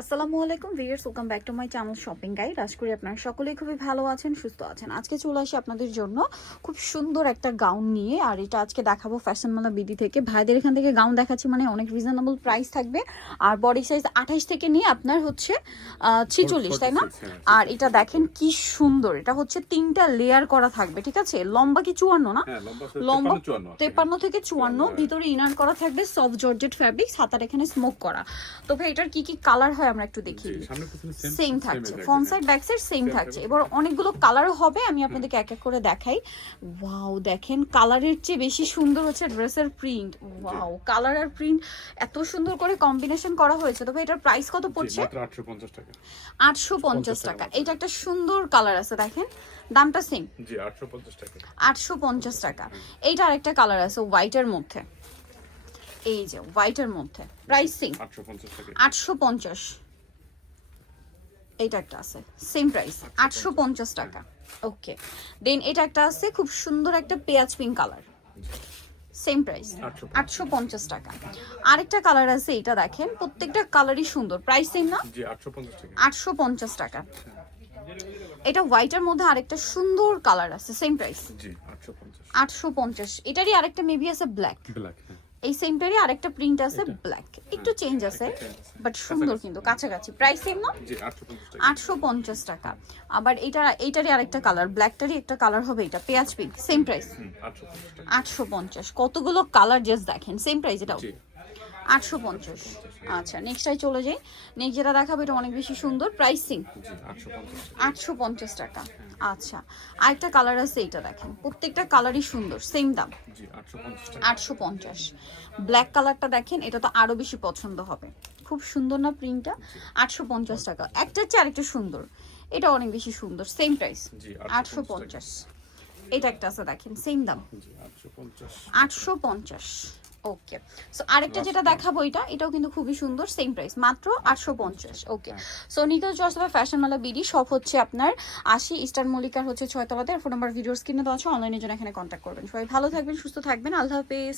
আসসালামু আলাইকুম viewers, welcome back to my channel shopping guide. আশা করি আপনারা সকলেই খুবই ভালো আছেন, সুস্থ আছেন। আজকে চলে আসি আপনাদের জন্য খুব সুন্দর একটা গাউন নিয়ে। আর এটা আজকে দেখাবো ফ্যাশন মালা বিডি থেকে। ভাইদের এখান থেকে গাউন দেখাচ্ছি, মানে অনেক রিজনেবল প্রাইস থাকবে। আর বডি সাইজ 28 থেকে নিয়ে আপনার হচ্ছে 46, তাই না? আর এটা দেখেন কি সুন্দর, এটা হচ্ছে 3টা লেয়ার করা থাকবে, ঠিক আছে? লম্বা কি 54 না? লম্বা 53 থেকে 54, ভিতরে ইনার করা থাকবে সফট জর্জেট ফ্যাব্রিক, হাতার এখানে স্মোক করা। তো ভাই এটার কি কি কালার হয় আমরা একটু দেখি। সেম থাকছে, front side back side same থাকছে। এবার অনেকগুলো কালারও হবে, আমি আপনাদেরকে এক এক করে দেখাই। ওয়াও, দেখেন কালারের চেয়ে বেশি সুন্দর হচ্ছে ড্রেসের প্রিন্ট। ওয়াও, কালার আর প্রিন্ট এত সুন্দর করে কম্বিনেশন করা হয়েছে। তবে এটার প্রাইস কত পড়ছে? 850 টাকা। 850 টাকা। এটা একটা সুন্দর কালার আছে, দেখেন দামটা সেম। জি 850 টাকা। 850 টাকা। এইটা আরেকটা কালার আছে হোয়াইটের মধ্যে, এই যে হোয়াইটের মধ্যে, প্রাইস সেম 850 টাকা। 850। এইটা একটা আছে সেম প্রাইস 850 টাকা। ওকে, দেন এটা একটা আছে খুব সুন্দর একটা পেঁয়াজ পিঙ্ক কালার, সেম প্রাইস 850 টাকা। আরেকটা কালার আছে, এটা দেখেন প্রত্যেকটা কালারই সুন্দর, প্রাইস সেম না? জি 850 টাকা। 850 টাকা। এটা হোয়াইটের মধ্যে আরেকটা সুন্দর কালার আছে, সেম প্রাইস জি 850। 850। এটারই আরেকটা মেবি আছে ব্ল্যাক, ব্ল্যাক। এই সেমটারই আরেকটা প্রিন্ট আছে ব্ল্যাক, একটু চেঞ্জ আছে বাট সুন্দর কিন্তু কাছাকাছি। প্রাইস সেম না? জি 850 টাকা। 850 টাকা। আবার এইটারই আরেকটা কালার, ব্ল্যাকটারই একটা কালার হবে, এটা পেঁয়াজ পিঙ্ক, সেম প্রাইস 850 টাকা। 850। কতগুলো কালার জাস্ট দেখেন, সেম প্রাইস এটাও জি 850। আচ্ছা নেক্সটটাই চলে যাই। নেক্সট যেটা দেখাবো এটা অনেক বেশি সুন্দর, প্রাইস সেম জি 850 টাকা। 850 টাকা। আচ্ছা আরেকটা কালার আছে, এটা দেখেন প্রত্যেকটা কালারই সুন্দর, সেম দাম জি 850 টাকা। 850। ব্ল্যাক কালারটা দেখেন, এটা তো আরো বেশি পছন্দ হবে, খুব সুন্দর না প্রিন্টটা? 850 টাকা। একটার চেয়ে আরেকটা সুন্দর, এটা অনেক বেশি সুন্দর, সেম প্রাইস জি 850। এটা একটা আছে দেখেন, সেম দাম জি 850। 850। ওকে, সো আরেকটা যেটা দেখাবো এটাও কিন্তু খুবই সুন্দর, সেম প্রাইস মাত্র 850। ওকে, সো নিকল চয়েস ফ্যাশন মালা বিডি শপ হচ্ছে আপনার 80 ইস্টার্ন মল্লিকার হচ্ছে 6 তলাতে। ফোন নাম্বার ভিডিওর স্ক্রিনে দেওয়া আছে, অনলাইনের জন্য এখানে কন্ট্যাক্ট করবেন। সবাই ভালো থাকবেন, সুস্থ থাকবেন, আল্লাহ হাফেজ।